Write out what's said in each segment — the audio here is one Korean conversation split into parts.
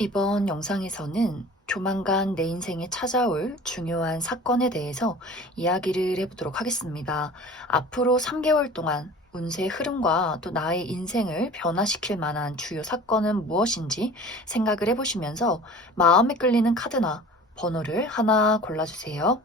이번 영상에서는 조만간 내 인생에 찾아올 중요한 사건에 대해서 이야기를 해보도록 하겠습니다. 앞으로 3개월 동안 운세의 흐름과 또 나의 인생을 변화시킬 만한 주요 사건은 무엇인지 생각을 해보시면서 마음에 끌리는 카드나 번호를 하나 골라주세요.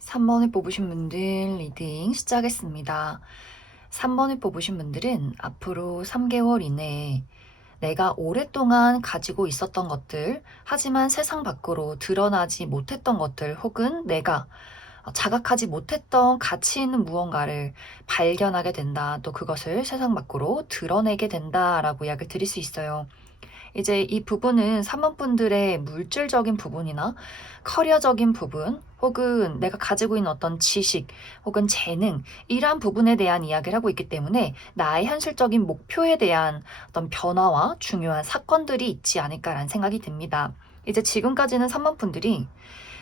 3번을 뽑으신 분들 리딩 시작하겠습니다. 3번을 뽑으신 분들은 앞으로 3개월 이내에 내가 오랫동안 가지고 있었던 것들, 하지만 세상 밖으로 드러나지 못했던 것들, 혹은 내가 자각하지 못했던 가치 있는 무언가를 발견하게 된다. 또 그것을 세상 밖으로 드러내게 된다라고 이야기를 드릴 수 있어요. 이제 이 부분은 사모분들의 물질적인 부분이나 커리어적인 부분, 혹은 내가 가지고 있는 어떤 지식, 혹은 재능, 이러한 부분에 대한 이야기를 하고 있기 때문에 나의 현실적인 목표에 대한 어떤 변화와 중요한 사건들이 있지 않을까라는 생각이 듭니다. 이제 지금까지는 사모분들이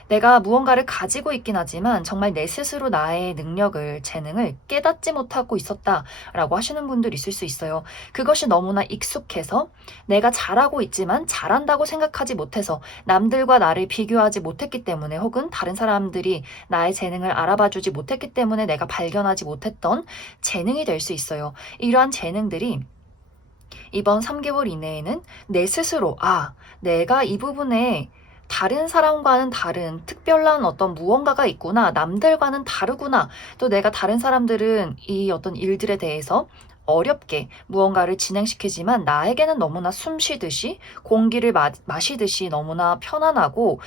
내가 무언가를 가지고 있긴 하지만 정말 내 스스로 나의 능력을, 재능을 깨닫지 못하고 있었다라고 하시는 분들 있을 수 있어요. 그것이 너무나 익숙해서 내가 잘하고 있지만 잘한다고 생각하지 못해서 남들과 나를 비교하지 못했기 때문에, 혹은 다른 사람들이 나의 재능을 알아봐주지 못했기 때문에 내가 발견하지 못했던 재능이 될 수 있어요. 이러한 재능들이 이번 3개월 이내에는 내 스스로, 내가 이 부분에 다른 사람과는 다른 특별한 어떤 무언가가 있구나, 남들과는 다르구나, 또 내가 다른 사람들은 이 어떤 일들에 대해서 어렵게 무언가를 진행시키지만 나에게는 너무나 숨 쉬듯이 공기를 마시듯이 너무나 편안하고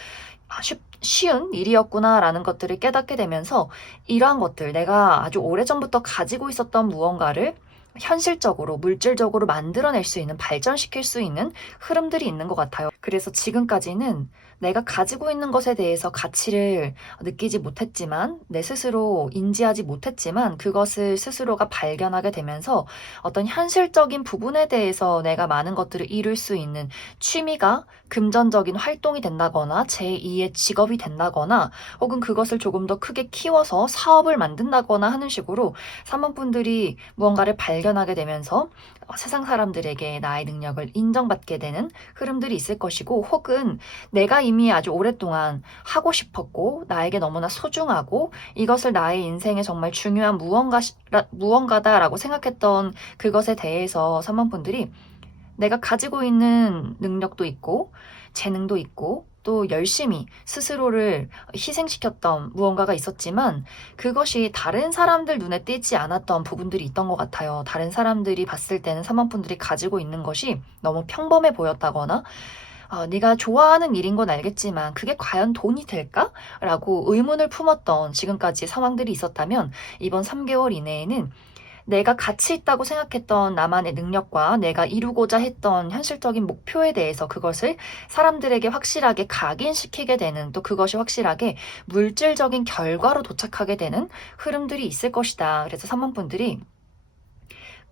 쉬운 일이었구나라는 것들을 깨닫게 되면서, 이러한 것들, 내가 아주 오래전부터 가지고 있었던 무언가를 현실적으로, 물질적으로 만들어낼 수 있는, 발전시킬 수 있는 흐름들이 있는 것 같아요. 그래서 지금까지는 내가 가지고 있는 것에 대해서 가치를 느끼지 못했지만, 내 스스로 인지하지 못했지만, 그것을 스스로가 발견하게 되면서 어떤 현실적인 부분에 대해서 내가 많은 것들을 이룰 수 있는 취미가 금전적인 활동이 된다거나 제2의 직업이 된다거나, 혹은 그것을 조금 더 크게 키워서 사업을 만든다거나 하는 식으로 사모분들이 무언가를 발견하게 되면서 세상 사람들에게 나의 능력을 인정받게 되는 흐름들이 있을 것이고, 혹은 내가 이미 아주 오랫동안 하고 싶었고 나에게 너무나 소중하고 이것을 나의 인생에 정말 중요한 무언가다라고 생각했던 그것에 대해서 사모분들이 내가 가지고 있는 능력도 있고 재능도 있고 또 열심히 스스로를 희생시켰던 무언가가 있었지만 그것이 다른 사람들 눈에 띄지 않았던 부분들이 있던 것 같아요. 다른 사람들이 봤을 때는 사모분들이 가지고 있는 것이 너무 평범해 보였다거나 네가 좋아하는 일인 건 알겠지만 그게 과연 돈이 될까? 라고 의문을 품었던 지금까지 상황들이 있었다면 이번 3개월 이내에는 내가 가치 있다고 생각했던 나만의 능력과 내가 이루고자 했던 현실적인 목표에 대해서 그것을 사람들에게 확실하게 각인시키게 되는, 또 그것이 확실하게 물질적인 결과로 도착하게 되는 흐름들이 있을 것이다. 그래서 사모분들이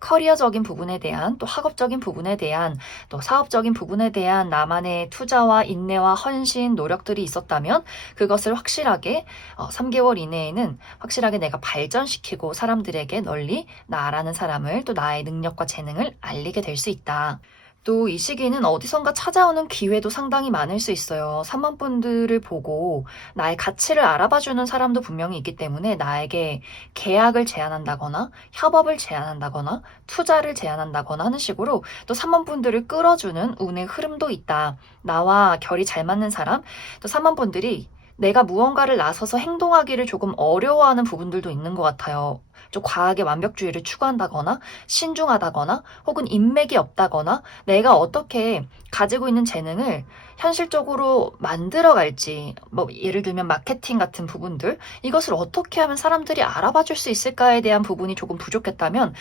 커리어적인 부분에 대한, 또 학업적인 부분에 대한, 또 사업적인 부분에 대한 나만의 투자와 인내와 헌신, 노력들이 있었다면 그것을 확실하게 3개월 이내에는 확실하게 내가 발전시키고 사람들에게 널리 나라는 사람을, 또 나의 능력과 재능을 알리게 될 수 있다. 또 이 시기는 어디선가 찾아오는 기회도 상당히 많을 수 있어요. 사모분들을 보고 나의 가치를 알아봐주는 사람도 분명히 있기 때문에 나에게 계약을 제안한다거나 협업을 제안한다거나 투자를 제안한다거나 하는 식으로 또 사모분들을 끌어주는 운의 흐름도 있다. 나와 결이 잘 맞는 사람, 또 사모분들이 내가 무언가를 나서서 행동하기를 조금 어려워하는 부분들도 있는 것 같아요. 좀 과하게 완벽주의를 추구한다거나 신중하다거나 혹은 인맥이 없다거나 내가 어떻게 가지고 있는 재능을 현실적으로 만들어갈지, 뭐 예를 들면 마케팅 같은 부분들, 이것을 어떻게 하면 사람들이 알아봐 줄 수 있을까에 대한 부분이 조금 부족했다면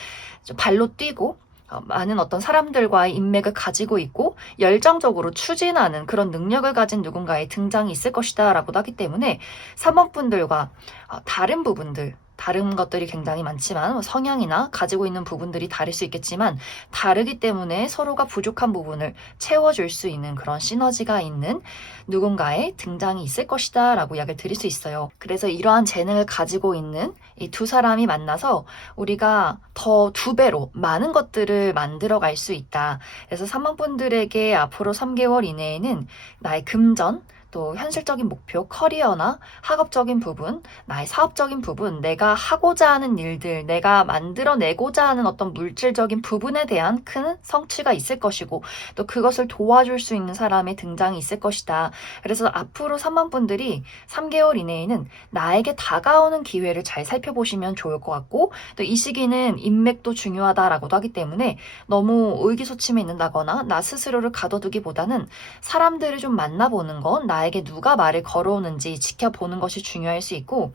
좀 발로 뛰고 많은 어떤 사람들과의 인맥을 가지고 있고 열정적으로 추진하는 그런 능력을 가진 누군가의 등장이 있을 것이다 라고도 하기 때문에 사모분들과 다른 부분들, 다른 것들이 굉장히 많지만 성향이나 가지고 있는 부분들이 다를 수 있겠지만 다르기 때문에 서로가 부족한 부분을 채워줄 수 있는 그런 시너지가 있는 누군가의 등장이 있을 것이다 라고 이야기를 드릴 수 있어요. 그래서 이러한 재능을 가지고 있는 이 두 사람이 만나서 우리가 더 2배로 많은 것들을 만들어 갈 수 있다. 그래서 사모분들에게 앞으로 3개월 이내에는 나의 금전, 또 현실적인 목표, 커리어나 학업적인 부분, 나의 사업적인 부분, 내가 하고자 하는 일들, 내가 만들어내고자 하는 어떤 물질적인 부분에 대한 큰 성취가 있을 것이고 또 그것을 도와줄 수 있는 사람의 등장이 있을 것이다. 그래서 앞으로 3만 분들이 3개월 이내에는 나에게 다가오는 기회를 잘 살펴보시면 좋을 것 같고 또 이 시기는 인맥도 중요하다라고도 하기 때문에 너무 의기소침해 있는다거나 나 스스로를 가둬두기보다는 사람들을 좀 만나보는 것, 나에게 누가 말을 걸어오는지 지켜보는 것이 중요할 수 있고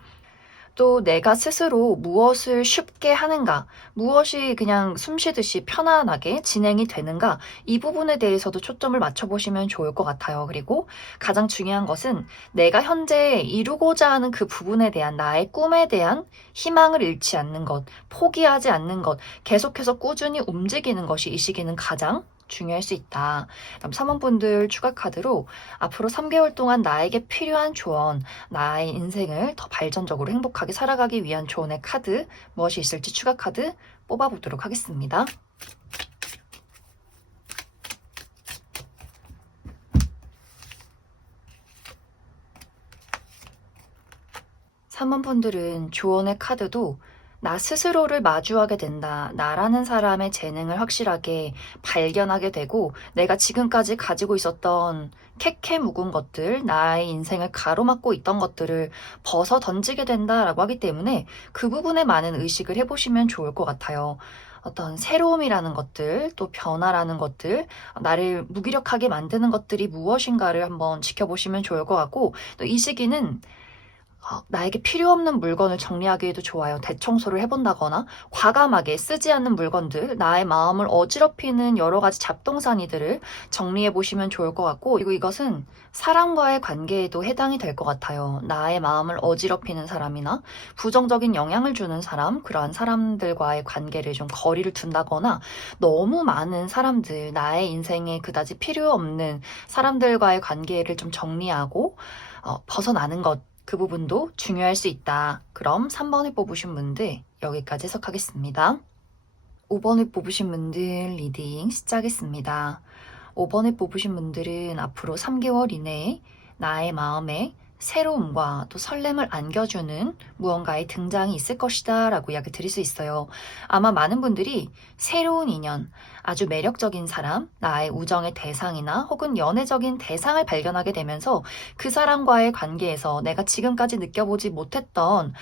또 내가 스스로 무엇을 쉽게 하는가, 무엇이 그냥 숨 쉬듯이 편안하게 진행이 되는가, 이 부분에 대해서도 초점을 맞춰보시면 좋을 것 같아요. 그리고 가장 중요한 것은 내가 현재 이루고자 하는 그 부분에 대한 나의 꿈에 대한 희망을 잃지 않는 것, 포기하지 않는 것, 계속해서 꾸준히 움직이는 것이 이 시기는 가장 중요할 수 있다. 그럼 사모분들 추가 카드로 앞으로 3개월 동안 나에게 필요한 조언, 나의 인생을 더 발전적으로 행복하게 살아가기 위한 조언의 카드, 무엇이 있을지 추가 카드 뽑아보도록 하겠습니다. 사모분들은 조언의 카드도 나 스스로를 마주하게 된다. 나라는 사람의 재능을 확실하게 발견하게 되고 내가 지금까지 가지고 있었던 캐캐 묵은 것들, 나의 인생을 가로막고 있던 것들을 벗어 던지게 된다라고 하기 때문에 그 부분에 많은 의식을 해보시면 좋을 것 같아요. 어떤 새로움이라는 것들, 또 변화라는 것들, 나를 무기력하게 만드는 것들이 무엇인가를 한번 지켜보시면 좋을 것 같고 또 이 시기는 나에게 필요 없는 물건을 정리하기에도 좋아요. 대청소를 해본다거나 과감하게 쓰지 않는 물건들, 나의 마음을 어지럽히는 여러 가지 잡동사니들을 정리해 보시면 좋을 것 같고 그리고 이것은 사람과의 관계에도 해당이 될 것 같아요. 나의 마음을 어지럽히는 사람이나 부정적인 영향을 주는 사람, 그러한 사람들과의 관계를 좀 거리를 둔다거나 너무 많은 사람들, 나의 인생에 그다지 필요 없는 사람들과의 관계를 좀 정리하고 벗어나는 것, 그 부분도 중요할 수 있다. 그럼 3번을 뽑으신 분들 여기까지 해석하겠습니다. 5번을 뽑으신 분들 리딩 시작하겠습니다. 5번을 뽑으신 분들은 앞으로 3개월 이내에 나의 마음에 새로움과 또 설렘을 안겨주는 무언가의 등장이 있을 것이다 라고 이야기 드릴 수 있어요. 아마 많은 분들이 새로운 인연, 아주 매력적인 사람, 나의 우정의 대상이나 혹은 연애적인 대상을 발견하게 되면서 그 사람과의 관계에서 내가 지금까지 느껴보지 못했던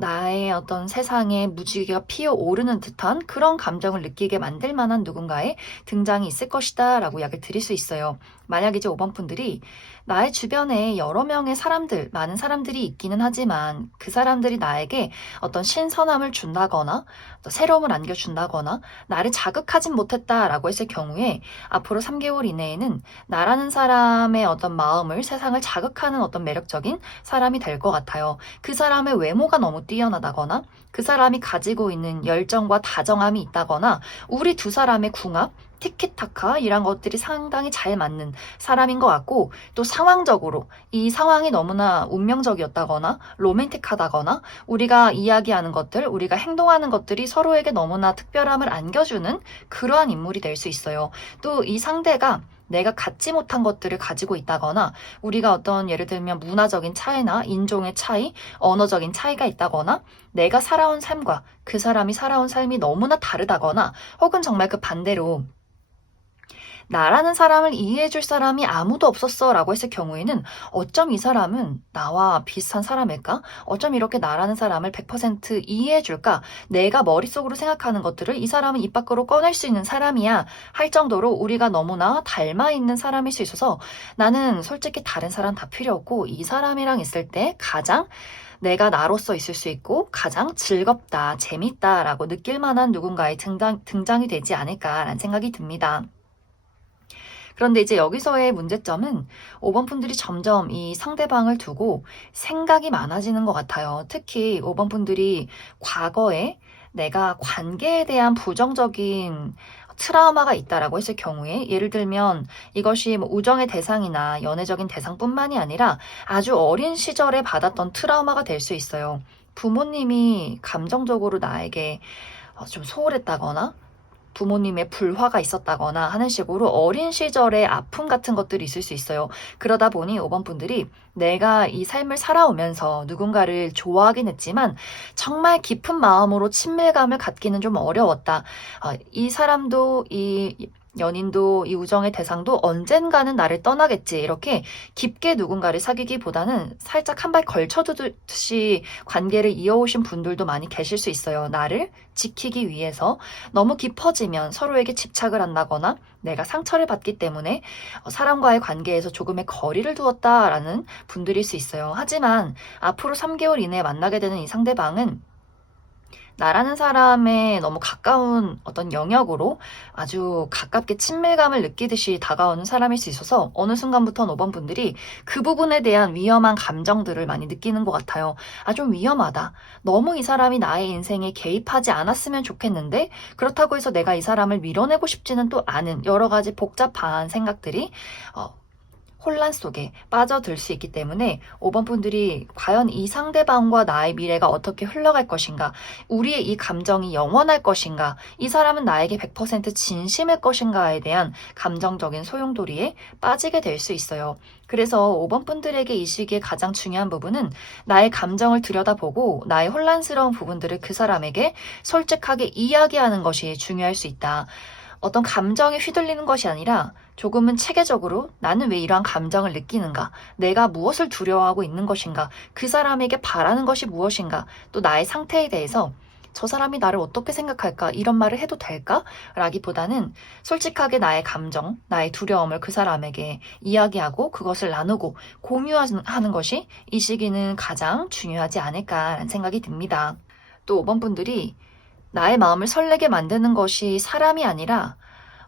나의 어떤 세상에 무지개가 피어오르는 듯한 그런 감정을 느끼게 만들 만한 누군가의 등장이 있을 것이다 라고 이야기를 드릴 수 있어요. 만약 이제 5번 분들이 나의 주변에 여러 명의 사람들, 많은 사람들이 있기는 하지만 그 사람들이 나에게 어떤 신선함을 준다거나 또 새로움을 안겨준다거나 나를 자극하진 못했다라고 했을 경우에 앞으로 3개월 이내에는 나라는 사람의 어떤 마음을, 세상을 자극하는 어떤 매력적인 사람이 될 것 같아요. 그 사람의 외모가 너무 뛰어나다거나 그 사람이 가지고 있는 열정과 다정함이 있다거나 우리 두 사람의 궁합, 티키타카 이런 것들이 상당히 잘 맞는 사람인 것 같고 또 상황적으로 이 상황이 너무나 운명적이었다거나 로맨틱하다거나 우리가 이야기하는 것들, 우리가 행동하는 것들이 서로에게 너무나 특별함을 안겨주는 그러한 인물이 될 수 있어요. 또 이 상대가 내가 갖지 못한 것들을 가지고 있다거나 우리가 어떤 예를 들면 문화적인 차이나 인종의 차이, 언어적인 차이가 있다거나 내가 살아온 삶과 그 사람이 살아온 삶이 너무나 다르다거나 혹은 정말 그 반대로 나라는 사람을 이해해줄 사람이 아무도 없었어 라고 했을 경우에는 어쩜 이 사람은 나와 비슷한 사람일까? 어쩜 이렇게 나라는 사람을 100% 이해해줄까? 내가 머릿속으로 생각하는 것들을 이 사람은 입 밖으로 꺼낼 수 있는 사람이야 할 정도로 우리가 너무나 닮아 있는 사람일 수 있어서 나는 솔직히 다른 사람 다 필요 없고 이 사람이랑 있을 때 가장 내가 나로서 있을 수 있고 가장 즐겁다, 재밌다라고 느낄 만한 누군가의 등장이 되지 않을까라는 생각이 듭니다. 그런데 이제 여기서의 문제점은 5번 분들이 점점 이 상대방을 두고 생각이 많아지는 것 같아요. 특히 5번 분들이 과거에 내가 관계에 대한 부정적인 트라우마가 있다라고 했을 경우에 예를 들면 이것이 뭐 우정의 대상이나 연애적인 대상뿐만이 아니라 아주 어린 시절에 받았던 트라우마가 될 수 있어요. 부모님이 감정적으로 나에게 좀 소홀했다거나 부모님의 불화가 있었다거나 하는 식으로 어린 시절의 아픔 같은 것들이 있을 수 있어요. 그러다 보니 5번 분들이 내가 이 삶을 살아오면서 누군가를 좋아하긴 했지만 정말 깊은 마음으로 친밀감을 갖기는 좀 어려웠다. 이 사람도 이 연인도 이 우정의 대상도 언젠가는 나를 떠나겠지. 이렇게 깊게 누군가를 사귀기보다는 살짝 한 발 걸쳐두듯이 관계를 이어오신 분들도 많이 계실 수 있어요. 나를 지키기 위해서 너무 깊어지면 서로에게 집착을 한다거나 내가 상처를 받기 때문에 사람과의 관계에서 조금의 거리를 두었다라는 분들일 수 있어요. 하지만 앞으로 3개월 이내에 만나게 되는 이 상대방은 나라는 사람의 너무 가까운 어떤 영역으로 아주 가깝게 친밀감을 느끼듯이 다가오는 사람일 수 있어서 어느 순간부터는 5번 분들이 그 부분에 대한 위험한 감정들을 많이 느끼는 것 같아요. 좀 위험하다. 너무 이 사람이 나의 인생에 개입하지 않았으면 좋겠는데 그렇다고 해서 내가 이 사람을 밀어내고 싶지는 또 않은 여러 가지 복잡한 생각들이 혼란 속에 빠져들 수 있기 때문에 5번 분들이 과연 이 상대방과 나의 미래가 어떻게 흘러갈 것인가, 우리의 이 감정이 영원할 것인가, 이 사람은 나에게 100% 진심일 것인가에 대한 감정적인 소용돌이에 빠지게 될 수 있어요. 그래서 5번 분들에게 이 시기에 가장 중요한 부분은 나의 감정을 들여다보고 나의 혼란스러운 부분들을 그 사람에게 솔직하게 이야기하는 것이 중요할 수 있다. 어떤 감정에 휘둘리는 것이 아니라 조금은 체계적으로 나는 왜 이러한 감정을 느끼는가? 내가 무엇을 두려워하고 있는 것인가? 그 사람에게 바라는 것이 무엇인가? 또 나의 상태에 대해서 저 사람이 나를 어떻게 생각할까? 이런 말을 해도 될까? 라기보다는 솔직하게 나의 감정, 나의 두려움을 그 사람에게 이야기하고 그것을 나누고 공유하는 것이 이 시기는 가장 중요하지 않을까라는 생각이 듭니다. 또 5번 분들이 나의 마음을 설레게 만드는 것이 사람이 아니라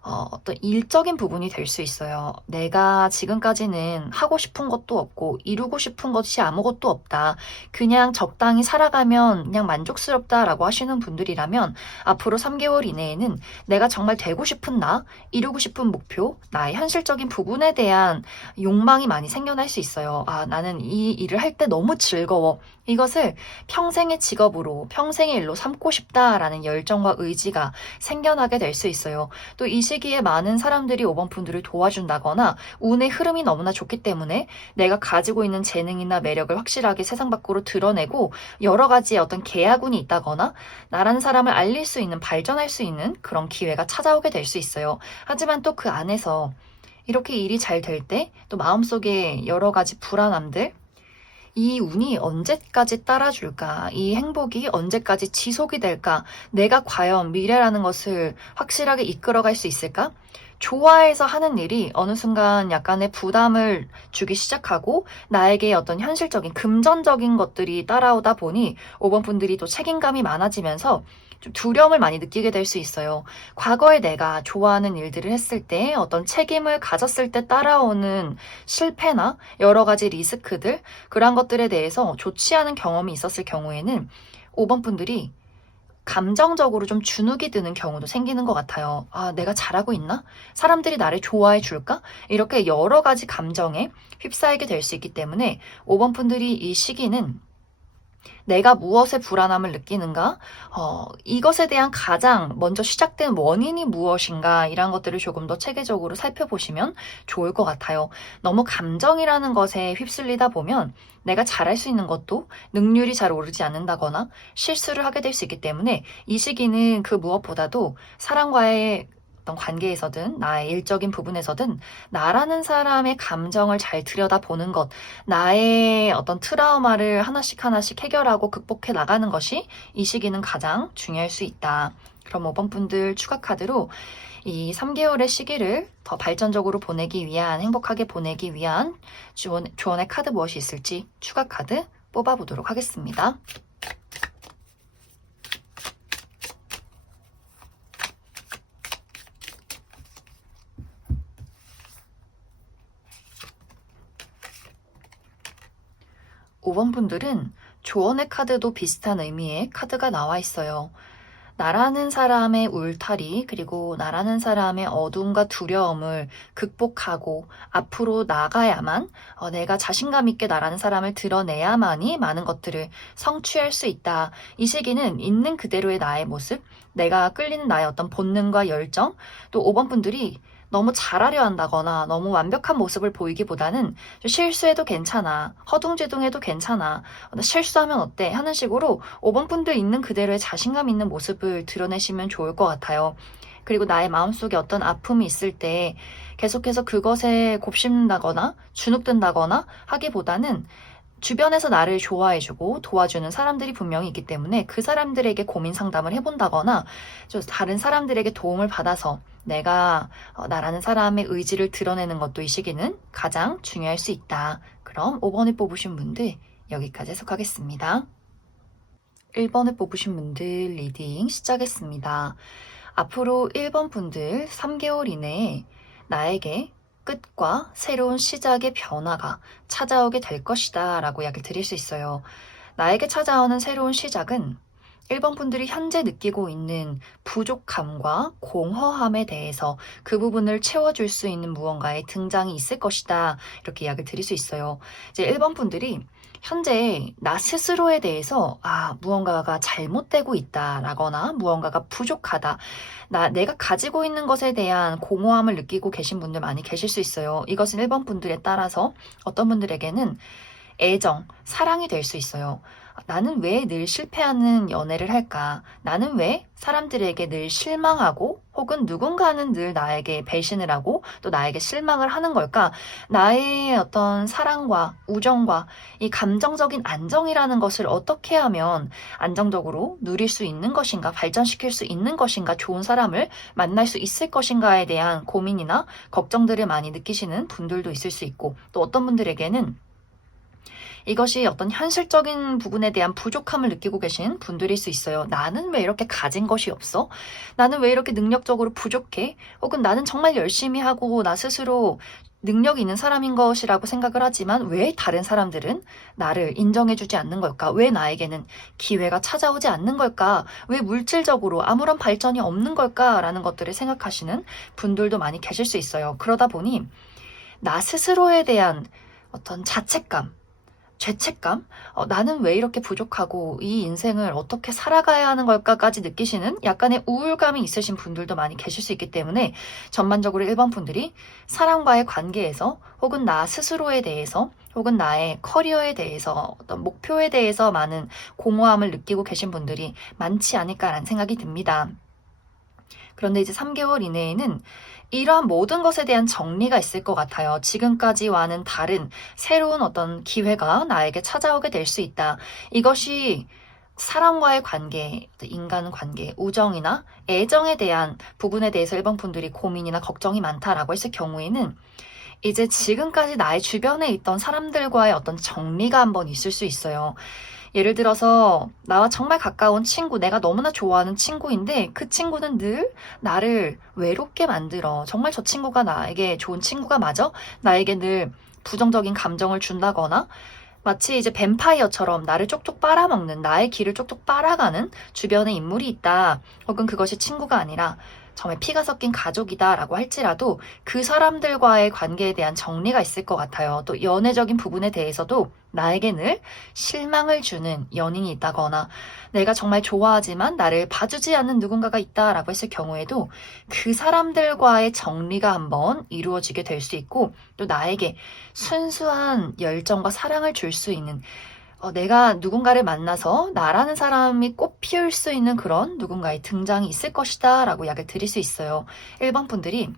어떤 일적인 부분이 될 수 있어요. 내가 지금까지는 하고 싶은 것도 없고 이루고 싶은 것이 아무것도 없다. 그냥 적당히 살아가면 그냥 만족스럽다라고 하시는 분들이라면 앞으로 3개월 이내에는 내가 정말 되고 싶은 나, 이루고 싶은 목표, 나의 현실적인 부분에 대한 욕망이 많이 생겨날 수 있어요. 나는 이 일을 할 때 너무 즐거워. 이것을 평생의 직업으로, 평생의 일로 삼고 싶다라는 열정과 의지가 생겨나게 될 수 있어요. 또 이 시기에 많은 사람들이 5번 분들을 도와준다거나 운의 흐름이 너무나 좋기 때문에 내가 가지고 있는 재능이나 매력을 확실하게 세상 밖으로 드러내고 여러 가지의 어떤 계약운이 있다거나 나라는 사람을 알릴 수 있는, 발전할 수 있는 그런 기회가 찾아오게 될 수 있어요. 하지만 또 그 안에서 이렇게 일이 잘 될 때 또 마음속에 여러 가지 불안함들, 이 운이 언제까지 따라줄까? 이 행복이 언제까지 지속이 될까? 내가 과연 미래라는 것을 확실하게 이끌어갈 수 있을까? 좋아해서 하는 일이 어느 순간 약간의 부담을 주기 시작하고 나에게 어떤 현실적인 금전적인 것들이 따라오다 보니 5번 분들이 또 책임감이 많아지면서 좀 두려움을 많이 느끼게 될 수 있어요. 과거에 내가 좋아하는 일들을 했을 때 어떤 책임을 가졌을 때 따라오는 실패나 여러 가지 리스크들, 그런 것들에 대해서 좋지 않은 경험이 있었을 경우에는 5번 분들이 감정적으로 좀 주눅이 드는 경우도 생기는 것 같아요. 아, 내가 잘하고 있나? 사람들이 나를 좋아해 줄까? 이렇게 여러 가지 감정에 휩싸이게 될 수 있기 때문에 5번 분들이 이 시기는 내가 무엇에 불안함을 느끼는가? 이것에 대한 가장 먼저 시작된 원인이 무엇인가? 이런 것들을 조금 더 체계적으로 살펴보시면 좋을 것 같아요. 너무 감정이라는 것에 휩쓸리다 보면 내가 잘할 수 있는 것도 능률이 잘 오르지 않는다거나 실수를 하게 될 수 있기 때문에 이 시기는 그 무엇보다도 사람과의 어떤 관계에서든 나의 일적인 부분에서든 나라는 사람의 감정을 잘 들여다보는 것, 나의 어떤 트라우마를 하나씩 하나씩 해결하고 극복해 나가는 것이 이 시기는 가장 중요할 수 있다. 그럼 5번 분들 추가 카드로 이 3개월의 시기를 더 발전적으로 보내기 위한, 행복하게 보내기 위한 조언의 카드 무엇이 있을지 추가 카드 뽑아보도록 하겠습니다. 5번 분들은 조언의 카드도 비슷한 의미의 카드가 나와 있어요. 나라는 사람의 울타리, 그리고 나라는 사람의 어둠과 두려움을 극복하고 앞으로 나가야만 내가 자신감 있게 나라는 사람을 드러내야만이 많은 것들을 성취할 수 있다. 이 시기는 있는 그대로의 나의 모습, 내가 끌리는 나의 어떤 본능과 열정, 또 5번 분들이 너무 잘하려 한다거나 너무 완벽한 모습을 보이기보다는 실수해도 괜찮아, 허둥지둥해도 괜찮아, 실수하면 어때? 하는 식으로 5번 분들 있는 그대로의 자신감 있는 모습을 드러내시면 좋을 것 같아요. 그리고 나의 마음속에 어떤 아픔이 있을 때 계속해서 그것에 곱씹는다거나 주눅든다거나 하기보다는 주변에서 나를 좋아해주고 도와주는 사람들이 분명히 있기 때문에 그 사람들에게 고민 상담을 해본다거나 좀 다른 사람들에게 도움을 받아서 내가 나라는 사람의 의지를 드러내는 것도 이 시기는 가장 중요할 수 있다. 그럼 5번을 뽑으신 분들 여기까지 해석하겠습니다. 1번을 뽑으신 분들 리딩 시작했습니다. 앞으로 1번 분들 3개월 이내에 나에게 끝과 새로운 시작의 변화가 찾아오게 될 것이다 라고 이야기를 드릴 수 있어요. 나에게 찾아오는 새로운 시작은 1번 분들이 현재 느끼고 있는 부족함과 공허함에 대해서 그 부분을 채워줄 수 있는 무언가의 등장이 있을 것이다. 이렇게 이야기를 드릴 수 있어요. 이제 1번 분들이 현재 나 스스로에 대해서 무언가가 잘못되고 있다라거나 무언가가 부족하다. 내가 가지고 있는 것에 대한 공허함을 느끼고 계신 분들 많이 계실 수 있어요. 이것은 1번 분들에 따라서 어떤 분들에게는 애정, 사랑이 될 수 있어요. 나는 왜 늘 실패하는 연애를 할까? 나는 왜 사람들에게 늘 실망하고 혹은 누군가는 늘 나에게 배신을 하고 또 나에게 실망을 하는 걸까? 나의 어떤 사랑과 우정과 이 감정적인 안정이라는 것을 어떻게 하면 안정적으로 누릴 수 있는 것인가, 발전시킬 수 있는 것인가, 좋은 사람을 만날 수 있을 것인가에 대한 고민이나 걱정들을 많이 느끼시는 분들도 있을 수 있고, 또 어떤 분들에게는 이것이 어떤 현실적인 부분에 대한 부족함을 느끼고 계신 분들일 수 있어요. 나는 왜 이렇게 가진 것이 없어? 나는 왜 이렇게 능력적으로 부족해? 혹은 나는 정말 열심히 하고 나 스스로 능력이 있는 사람인 것이라고 생각을 하지만 왜 다른 사람들은 나를 인정해주지 않는 걸까? 왜 나에게는 기회가 찾아오지 않는 걸까? 왜 물질적으로 아무런 발전이 없는 걸까? 라는 것들을 생각하시는 분들도 많이 계실 수 있어요. 그러다 보니 나 스스로에 대한 어떤 자책감, 죄책감? 나는 왜 이렇게 부족하고 이 인생을 어떻게 살아가야 하는 걸까까지 느끼시는 약간의 우울감이 있으신 분들도 많이 계실 수 있기 때문에 전반적으로 1번 분들이 사람과의 관계에서 혹은 나 스스로에 대해서 혹은 나의 커리어에 대해서 어떤 목표에 대해서 많은 공허함을 느끼고 계신 분들이 많지 않을까라는 생각이 듭니다. 그런데 이제 3개월 이내에는 이러한 모든 것에 대한 정리가 있을 것 같아요. 지금까지와는 다른 새로운 어떤 기회가 나에게 찾아오게 될 수 있다. 이것이 사람과의 관계, 인간 관계, 우정이나 애정에 대한 부분에 대해서 일반 분들이 고민이나 걱정이 많다라고 했을 경우에는 이제 지금까지 나의 주변에 있던 사람들과의 어떤 정리가 한번 있을 수 있어요. 예를 들어서 나와 정말 가까운 친구, 내가 너무나 좋아하는 친구인데 그 친구는 늘 나를 외롭게 만들어. 정말 저 친구가 나에게 좋은 친구가 맞아? 나에게 늘 부정적인 감정을 준다거나 마치 이제 뱀파이어처럼 나를 쪽쪽 빨아먹는, 나의 기를 쪽쪽 빨아가는 주변에 인물이 있다. 혹은 그것이 친구가 아니라 정말 피가 섞인 가족이다라고 할지라도 그 사람들과의 관계에 대한 정리가 있을 것 같아요. 또 연애적인 부분에 대해서도 나에게 늘 실망을 주는 연인이 있다거나 내가 정말 좋아하지만 나를 봐주지 않는 누군가가 있다라고 했을 경우에도 그 사람들과의 정리가 한번 이루어지게 될 수 있고 또 나에게 순수한 열정과 사랑을 줄 수 있는 내가 누군가를 만나서 나라는 사람이 꽃 피울 수 있는 그런 누군가의 등장이 있을 것이다 라고 약을 드릴 수 있어요. 1번 분들이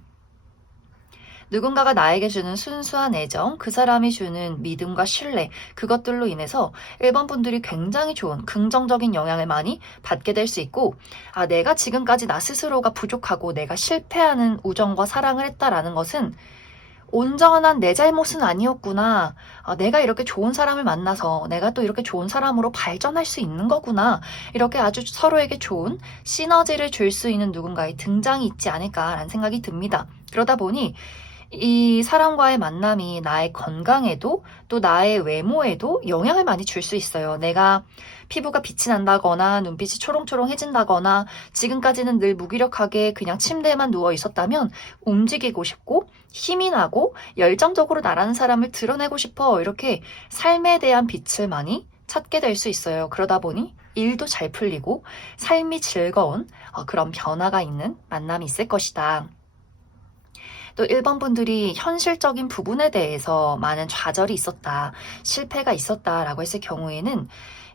누군가가 나에게 주는 순수한 애정, 그 사람이 주는 믿음과 신뢰, 그것들로 인해서 1번 분들이 굉장히 좋은 긍정적인 영향을 많이 받게 될 수 있고, 내가 지금까지 나 스스로가 부족하고 내가 실패하는 우정과 사랑을 했다라는 것은 온전한 내 잘못은 아니었구나. 내가 이렇게 좋은 사람을 만나서 내가 또 이렇게 좋은 사람으로 발전할 수 있는 거구나. 이렇게 아주 서로에게 좋은 시너지를 줄 수 있는 누군가의 등장이 있지 않을까라는 생각이 듭니다. 그러다 보니 이 사람과의 만남이 나의 건강에도 또 나의 외모에도 영향을 많이 줄 수 있어요. 내가 피부가 빛이 난다거나 눈빛이 초롱초롱해진다거나 지금까지는 늘 무기력하게 그냥 침대에만 누워 있었다면 움직이고 싶고 힘이 나고 열정적으로 나라는 사람을 드러내고 싶어 이렇게 삶에 대한 빛을 많이 찾게 될 수 있어요. 그러다 보니 일도 잘 풀리고 삶이 즐거운 그런 변화가 있는 만남이 있을 것이다. 또 1번 분들이 현실적인 부분에 대해서 많은 좌절이 있었다, 실패가 있었다라고 했을 경우에는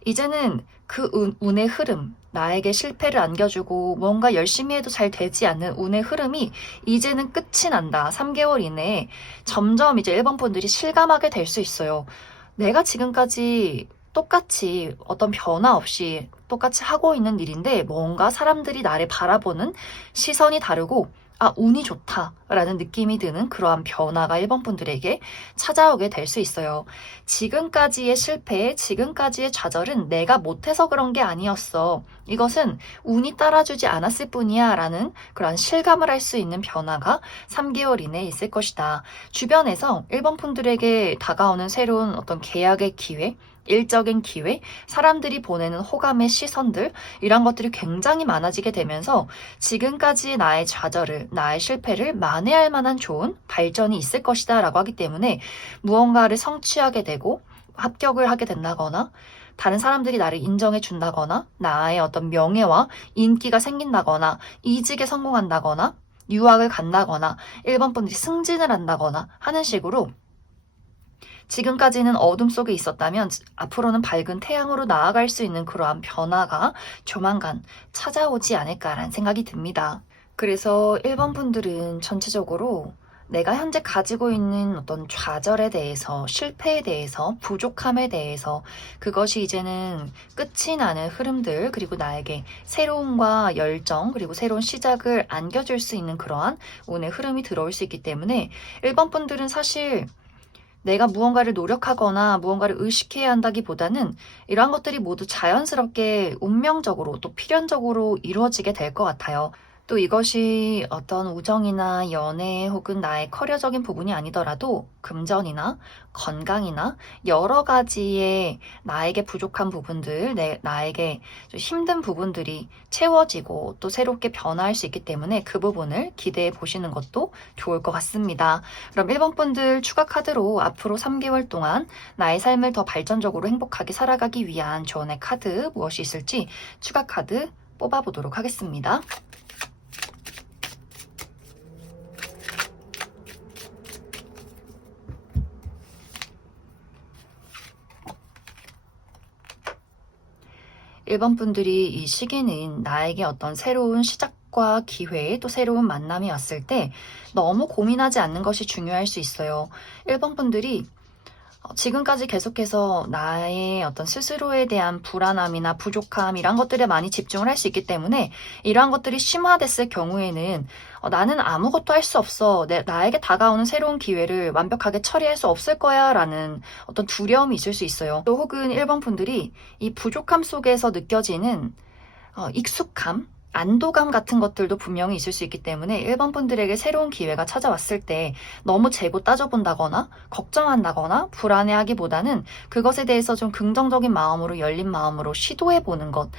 이제는 그 운의 흐름, 나에게 실패를 안겨주고 뭔가 열심히 해도 잘 되지 않는 운의 흐름이 이제는 끝이 난다. 3개월 이내에 점점 이제 1번 분들이 실감하게 될 수 있어요. 내가 지금까지 똑같이 어떤 변화 없이 똑같이 하고 있는 일인데 뭔가 사람들이 나를 바라보는 시선이 다르고 운이 좋다라는 느낌이 드는 그러한 변화가 1번 분들에게 찾아오게 될 수 있어요. 지금까지의 실패, 지금까지의 좌절은 내가 못해서 그런 게 아니었어. 이것은 운이 따라주지 않았을 뿐이야 라는 그런 실감을 할 수 있는 변화가 3개월 이내에 있을 것이다. 주변에서 1번 분들에게 다가오는 새로운 어떤 계약의 기회, 일적인 기회, 사람들이 보내는 호감의 시선들 이런 것들이 굉장히 많아지게 되면서 지금까지의 나의 좌절을, 나의 실패를 만회할 만한 좋은 발전이 있을 것이다 라고 하기 때문에 무언가를 성취하게 되고 합격을 하게 된다거나 다른 사람들이 나를 인정해 준다거나 나의 어떤 명예와 인기가 생긴다거나 이직에 성공한다거나 유학을 간다거나 1번 분들이 승진을 한다거나 하는 식으로 지금까지는 어둠 속에 있었다면 앞으로는 밝은 태양으로 나아갈 수 있는 그러한 변화가 조만간 찾아오지 않을까라는 생각이 듭니다. 그래서 1번 분들은 전체적으로 내가 현재 가지고 있는 어떤 좌절에 대해서, 실패에 대해서, 부족함에 대해서 그것이 이제는 끝이 나는 흐름들 그리고 나에게 새로움과 열정 그리고 새로운 시작을 안겨줄 수 있는 그러한 운의 흐름이 들어올 수 있기 때문에 1번 분들은 사실 내가 무언가를 노력하거나 무언가를 의식해야 한다기보다는 이러한 것들이 모두 자연스럽게 운명적으로 또 필연적으로 이루어지게 될 것 같아요. 또 이것이 어떤 우정이나 연애 혹은 나의 커리어적인 부분이 아니더라도 금전이나 건강이나 여러 가지의 나에게 부족한 부분들, 나에게 좀 힘든 부분들이 채워지고 또 새롭게 변화할 수 있기 때문에 그 부분을 기대해 보시는 것도 좋을 것 같습니다. 그럼 1번 분들 추가 카드로 앞으로 3개월 동안 나의 삶을 더 발전적으로 행복하게 살아가기 위한 조언의 카드 무엇이 있을지 추가 카드 뽑아보도록 하겠습니다. 1번 분들이 이 시기는 나에게 어떤 새로운 시작과 기회, 또 새로운 만남이 왔을 때 너무 고민하지 않는 것이 중요할 수 있어요. 1번 분들이 지금까지 계속해서 나의 어떤 스스로에 대한 불안함이나 부족함 이런 것들에 많이 집중을 할 수 있기 때문에 이러한 것들이 심화됐을 경우에는 나는 아무것도 할 수 없어. 나에게 다가오는 새로운 기회를 완벽하게 처리할 수 없을 거야 라는 어떤 두려움이 있을 수 있어요. 또 혹은 1번 분들이 이 부족함 속에서 느껴지는 익숙함, 안도감 같은 것들도 분명히 있을 수 있기 때문에 1번 분들에게 새로운 기회가 찾아왔을 때 너무 재고 따져본다거나 걱정한다거나 불안해하기보다는 그것에 대해서 좀 긍정적인 마음으로 열린 마음으로 시도해보는 것,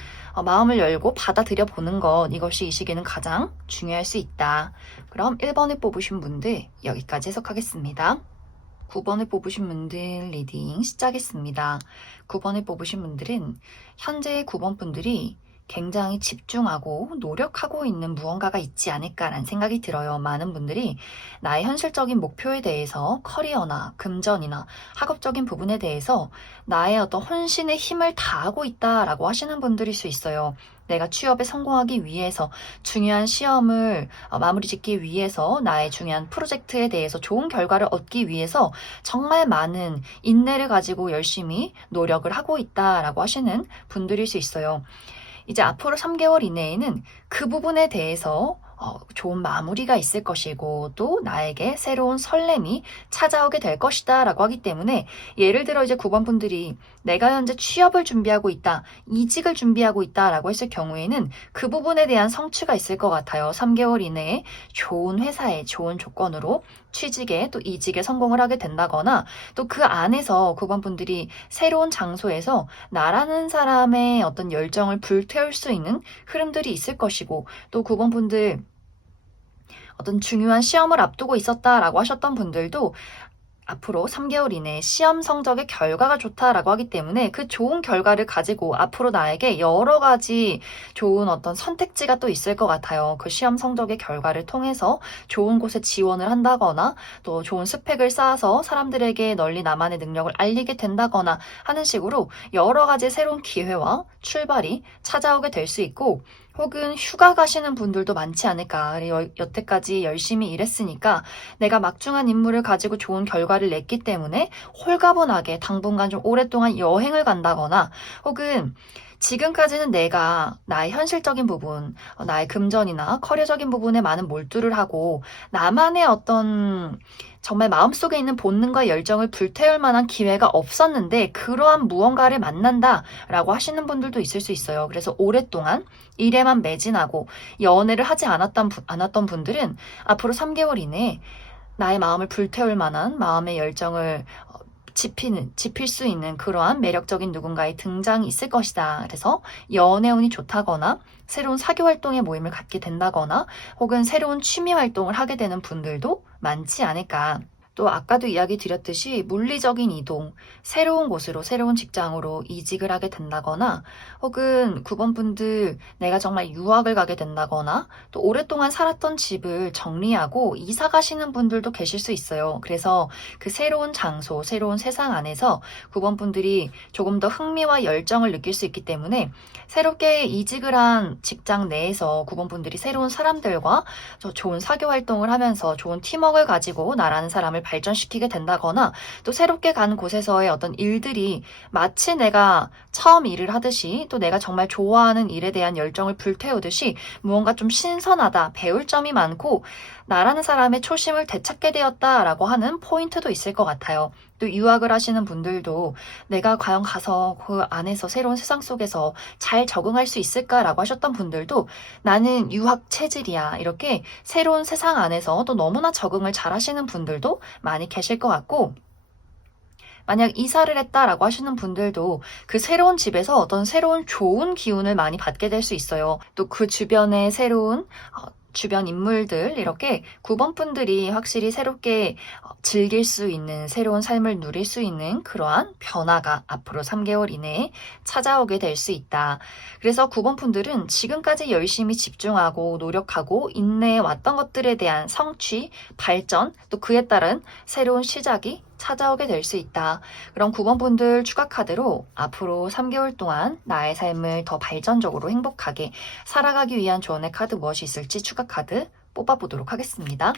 마음을 열고 받아들여 보는 것, 이것이 이 시기는 가장 중요할 수 있다. 그럼 1번을 뽑으신 분들 여기까지 해석하겠습니다. 9번을 뽑으신 분들 리딩 시작했습니다. 9번을 뽑으신 분들은 현재 9번 분들이 굉장히 집중하고 노력하고 있는 무언가가 있지 않을까라는 생각이 들어요. 많은 분들이 나의 현실적인 목표에 대해서 커리어나 금전이나 학업적인 부분에 대해서 나의 어떤 혼신의 힘을 다하고 있다라고 하시는 분들일 수 있어요. 내가 취업에 성공하기 위해서 중요한 시험을 마무리 짓기 위해서 나의 중요한 프로젝트에 대해서 좋은 결과를 얻기 위해서 정말 많은 인내를 가지고 열심히 노력을 하고 있다라고 하시는 분들일 수 있어요. 이제 앞으로 3개월 이내에는 그 부분에 대해서 좋은 마무리가 있을 것이고 또 나에게 새로운 설렘이 찾아오게 될 것이다 라고 하기 때문에 예를 들어 이제 9번 분들이 내가 현재 취업을 준비하고 있다, 이직을 준비하고 있다 라고 했을 경우에는 그 부분에 대한 성취가 있을 것 같아요. 3개월 이내에 좋은 회사에 좋은 조건으로 취직에 또 이직에 성공을 하게 된다거나 또 그 안에서 9번 분들이 새로운 장소에서 나라는 사람의 어떤 열정을 불태울 수 있는 흐름들이 있을 것이고 또 9번 분들 어떤 중요한 시험을 앞두고 있었다라고 하셨던 분들도 앞으로 3개월 이내에 시험 성적의 결과가 좋다라고 하기 때문에 그 좋은 결과를 가지고 앞으로 나에게 여러 가지 좋은 어떤 선택지가 또 있을 것 같아요. 그 시험 성적의 결과를 통해서 좋은 곳에 지원을 한다거나 또 좋은 스펙을 쌓아서 사람들에게 널리 나만의 능력을 알리게 된다거나 하는 식으로 여러 가지 새로운 기회와 출발이 찾아오게 될 수 있고 혹은 휴가 가시는 분들도 많지 않을까. 여태까지 열심히 일했으니까 내가 막중한 임무를 가지고 좋은 결과를 냈기 때문에 홀가분하게 당분간 좀 오랫동안 여행을 간다거나 혹은 지금까지는 내가 나의 현실적인 부분, 나의 금전이나 커리어적인 부분에 많은 몰두를 하고 나만의 어떤 정말 마음속에 있는 본능과 열정을 불태울 만한 기회가 없었는데 그러한 무언가를 만난다라고 하시는 분들도 있을 수 있어요. 그래서 오랫동안 일에만 매진하고 연애를 하지 않았던 분들은 앞으로 3개월 이내에 나의 마음을 불태울 만한 마음의 열정을 지필 수 있는 그러한 매력적인 누군가의 등장이 있을 것이다. 그래서 연애운이 좋다거나 새로운 사교 활동의 모임을 갖게 된다거나 혹은 새로운 취미 활동을 하게 되는 분들도 많지 않을까. 또 아까도 이야기 드렸듯이 물리적인 이동, 새로운 곳으로 새로운 직장으로 이직을 하게 된다거나 혹은 9번 분들 내가 정말 유학을 가게 된다거나 또 오랫동안 살았던 집을 정리하고 이사 가시는 분들도 계실 수 있어요. 그래서 그 새로운 장소, 새로운 세상 안에서 9번 분들이 조금 더 흥미와 열정을 느낄 수 있기 때문에 새롭게 이직을 한 직장 내에서 9번 분들이 새로운 사람들과 좋은 사교 활동을 하면서 좋은 팀워크를 가지고 나라는 사람을 발전시키게 된다거나 또 새롭게 간 곳에서의 어떤 일들이 마치 내가 처음 일을 하듯이 또 내가 정말 좋아하는 일에 대한 열정을 불태우듯이 무언가 좀 신선하다, 배울 점이 많고 나라는 사람의 초심을 되찾게 되었다라고 하는 포인트도 있을 것 같아요. 또 유학을 하시는 분들도 내가 과연 가서 그 안에서 새로운 세상 속에서 잘 적응할 수 있을까라고 하셨던 분들도 나는 유학 체질이야. 이렇게 새로운 세상 안에서 또 너무나 적응을 잘 하시는 분들도 많이 계실 것 같고, 만약 이사를 했다라고 하시는 분들도 그 새로운 집에서 어떤 새로운 좋은 기운을 많이 받게 될 수 있어요. 또 그 주변에 새로운 주변 인물들 이렇게 9번 분들이 확실히 새롭게 즐길 수 있는 새로운 삶을 누릴 수 있는 그러한 변화가 앞으로 3개월 이내에 찾아오게 될 수 있다. 그래서 9번 분들은 지금까지 열심히 집중하고 노력하고 인내해 왔던 것들에 대한 성취, 발전, 또 그에 따른 새로운 시작이 찾아오게 될 수 있다. 그럼 9번 분들 추가 카드로 앞으로 3개월 동안 나의 삶을 더 발전적으로 행복하게 살아가기 위한 조언의 카드 무엇이 있을지 추가 카드 뽑아보도록 하겠습니다.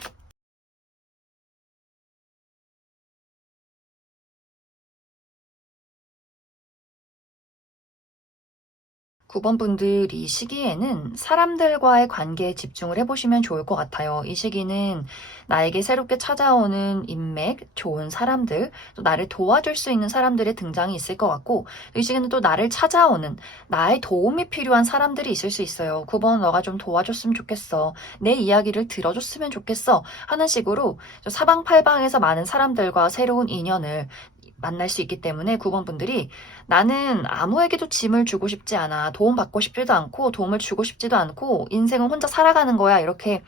9번 분들 이 시기에는 사람들과의 관계에 집중을 해보시면 좋을 것 같아요. 이 시기는 나에게 새롭게 찾아오는 인맥, 좋은 사람들, 또 나를 도와줄 수 있는 사람들의 등장이 있을 것 같고, 이 시기는 또 나를 찾아오는 나의 도움이 필요한 사람들이 있을 수 있어요. 9번 너가 좀 도와줬으면 좋겠어. 내 이야기를 들어줬으면 좋겠어. 하는 식으로 사방팔방에서 많은 사람들과 새로운 인연을 만날 수 있기 때문에 9번 분들이 나는 아무에게도 짐을 주고 싶지 않아. 도움 받고 싶지도 않고 도움을 주고 싶지도 않고 인생은 혼자 살아가는 거야. 이렇게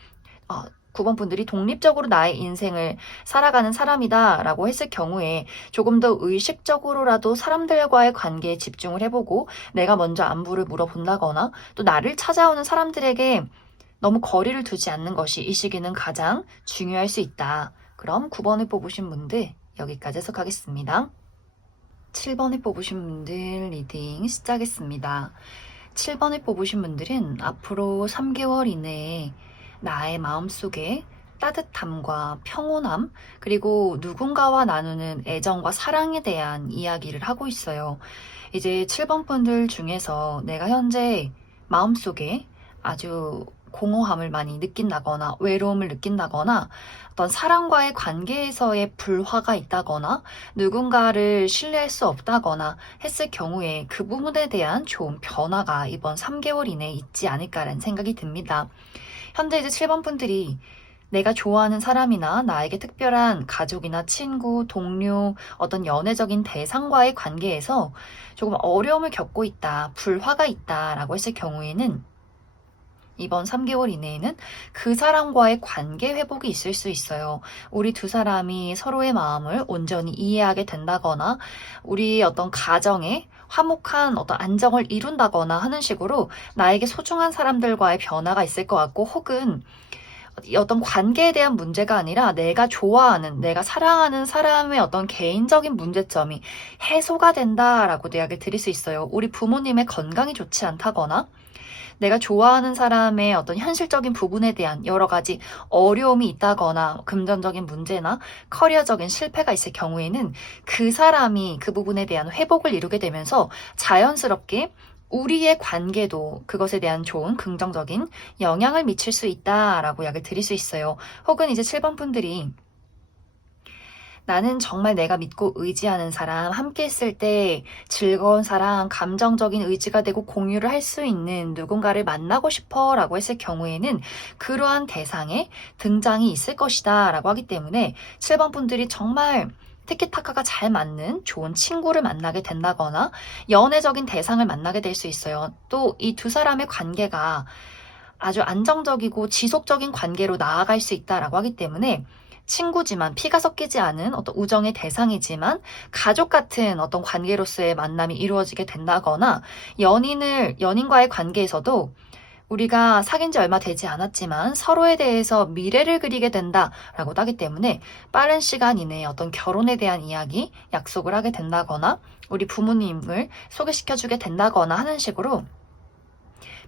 9번 분들이 독립적으로 나의 인생을 살아가는 사람이다라고 했을 경우에 조금 더 의식적으로라도 사람들과의 관계에 집중을 해보고 내가 먼저 안부를 물어본다거나 또 나를 찾아오는 사람들에게 너무 거리를 두지 않는 것이 이 시기는 가장 중요할 수 있다. 그럼 9번을 뽑으신 분들 여기까지 해석하겠습니다. 7번을 뽑으신 분들 리딩 시작하겠습니다. 7번을 뽑으신 분들은 앞으로 3개월 이내에 나의 마음속에 따뜻함과 평온함, 그리고 누군가와 나누는 애정과 사랑에 대한 이야기를 하고 있어요. 이제 7번 분들 중에서 내가 현재 마음속에 아주 공허함을 많이 느낀다거나 외로움을 느낀다거나 어떤 사람과의 관계에서의 불화가 있다거나 누군가를 신뢰할 수 없다거나 했을 경우에 그 부분에 대한 좋은 변화가 이번 3개월 이내에 있지 않을까라는 생각이 듭니다. 현재 이제 7번 분들이 내가 좋아하는 사람이나 나에게 특별한 가족이나 친구, 동료, 어떤 연애적인 대상과의 관계에서 조금 어려움을 겪고 있다, 불화가 있다라고 했을 경우에는 이번 3개월 이내에는 그 사람과의 관계 회복이 있을 수 있어요. 우리 두 사람이 서로의 마음을 온전히 이해하게 된다거나 우리 어떤 가정에 화목한 어떤 안정을 이룬다거나 하는 식으로 나에게 소중한 사람들과의 변화가 있을 것 같고 혹은 어떤 관계에 대한 문제가 아니라 내가 좋아하는, 내가 사랑하는 사람의 어떤 개인적인 문제점이 해소가 된다라고도 이야기를 드릴 수 있어요. 우리 부모님의 건강이 좋지 않다거나 내가 좋아하는 사람의 어떤 현실적인 부분에 대한 여러 가지 어려움이 있다거나 금전적인 문제나 커리어적인 실패가 있을 경우에는 그 사람이 그 부분에 대한 회복을 이루게 되면서 자연스럽게 우리의 관계도 그것에 대한 좋은 긍정적인 영향을 미칠 수 있다라고 이야기를 드릴 수 있어요. 혹은 이제 7번 분들이 나는 정말 내가 믿고 의지하는 사람, 함께 있을 때 즐거운 사람, 감정적인 의지가 되고 공유를 할 수 있는 누군가를 만나고 싶어 라고 했을 경우에는 그러한 대상의 등장이 있을 것이다 라고 하기 때문에 7번 분들이 정말 티키타카가 잘 맞는 좋은 친구를 만나게 된다거나 연애적인 대상을 만나게 될 수 있어요. 또 이 두 사람의 관계가 아주 안정적이고 지속적인 관계로 나아갈 수 있다라고 하기 때문에 친구지만 피가 섞이지 않은 어떤 우정의 대상이지만 가족 같은 어떤 관계로서의 만남이 이루어지게 된다거나 연인과의 관계에서도 우리가 사귄 지 얼마 되지 않았지만 서로에 대해서 미래를 그리게 된다라고도 하기 때문에 빠른 시간 이내에 어떤 결혼에 대한 이야기, 약속을 하게 된다거나 우리 부모님을 소개시켜주게 된다거나 하는 식으로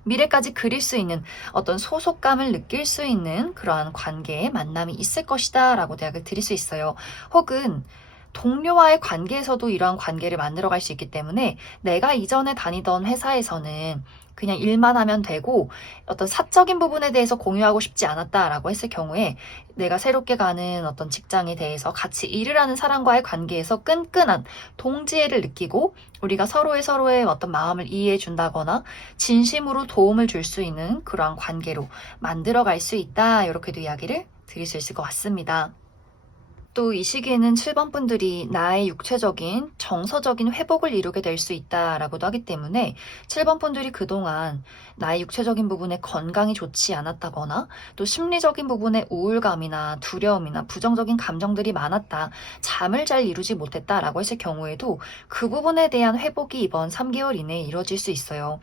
미래까지 그릴 수 있는 어떤 소속감을 느낄 수 있는 그러한 관계의 만남이 있을 것이다 라고 대학을 드릴 수 있어요. 혹은 동료와의 관계에서도 이러한 관계를 만들어갈 수 있기 때문에 내가 이전에 다니던 회사에서는 그냥 일만 하면 되고 어떤 사적인 부분에 대해서 공유하고 싶지 않았다라고 했을 경우에 내가 새롭게 가는 어떤 직장에 대해서 같이 일을 하는 사람과의 관계에서 끈끈한 동지애를 느끼고 우리가 서로의 어떤 마음을 이해해 준다거나 진심으로 도움을 줄 수 있는 그러한 관계로 만들어갈 수 있다. 이렇게도 이야기를 드릴 수 있을 것 같습니다. 또 이 시기에는 7번 분들이 나의 육체적인, 정서적인 회복을 이루게 될 수 있다라고도 하기 때문에 7번 분들이 그동안 나의 육체적인 부분에 건강이 좋지 않았다거나 또 심리적인 부분에 우울감이나 두려움이나 부정적인 감정들이 많았다, 잠을 잘 이루지 못했다라고 했을 경우에도 그 부분에 대한 회복이 이번 3개월 이내에 이루어질 수 있어요.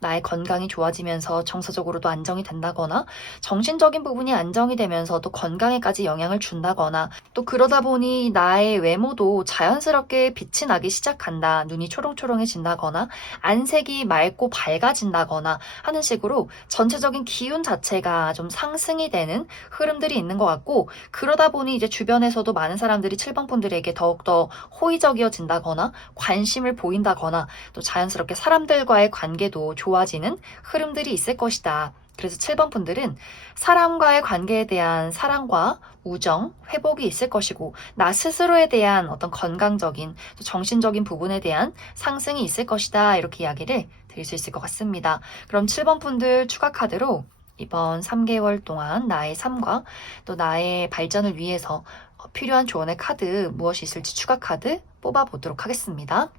나의 건강이 좋아지면서 정서적으로도 안정이 된다거나 정신적인 부분이 안정이 되면서도 건강에까지 영향을 준다거나 또 그러다 보니 나의 외모도 자연스럽게 빛이 나기 시작한다. 눈이 초롱초롱해진다거나 안색이 맑고 밝아진다거나 하는 식으로 전체적인 기운 자체가 좀 상승이 되는 흐름들이 있는 것 같고 그러다 보니 이제 주변에서도 많은 사람들이 7번 분들에게 더욱더 호의적이어진다거나 관심을 보인다거나 또 자연스럽게 사람들과의 관계도 좋아지는 흐름들이 있을 것이다. 그래서 7번 분들은 사람과의 관계에 대한 사랑과 우정, 회복이 있을 것이고 나 스스로에 대한 어떤 건강적인 정신적인 부분에 대한 상승이 있을 것이다. 이렇게 이야기를 드릴 수 있을 것 같습니다. 그럼 7번 분들 추가 카드로 이번 3개월 동안 나의 삶과 또 나의 발전을 위해서 필요한 조언의 카드 무엇이 있을지 추가 카드 뽑아보도록 하겠습니다.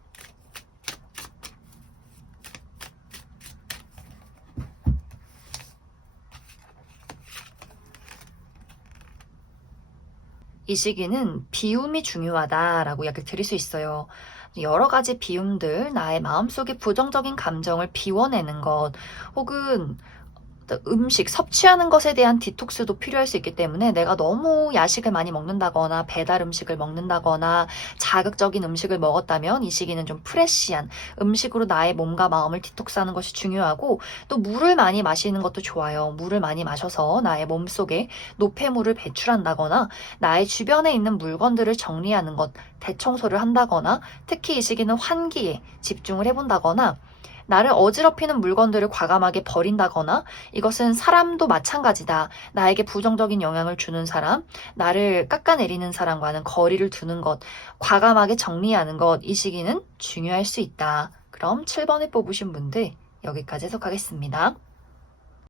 이 시기는 비움이 중요하다라고 이야기를 드릴 수 있어요. 여러 가지 비움들, 나의 마음속에 부정적인 감정을 비워내는 것, 혹은 음식, 섭취하는 것에 대한 디톡스도 필요할 수 있기 때문에 내가 너무 야식을 많이 먹는다거나 배달 음식을 먹는다거나 자극적인 음식을 먹었다면 이 시기는 좀 프레시한 음식으로 나의 몸과 마음을 디톡스하는 것이 중요하고 또 물을 많이 마시는 것도 좋아요. 물을 많이 마셔서 나의 몸속에 노폐물을 배출한다거나 나의 주변에 있는 물건들을 정리하는 것, 대청소를 한다거나 특히 이 시기는 환기에 집중을 해본다거나 나를 어지럽히는 물건들을 과감하게 버린다거나 이것은 사람도 마찬가지다. 나에게 부정적인 영향을 주는 사람, 나를 깎아내리는 사람과는 거리를 두는 것, 과감하게 정리하는 것, 이 시기는 중요할 수 있다. 그럼 7번을 뽑으신 분들 여기까지 해석하겠습니다.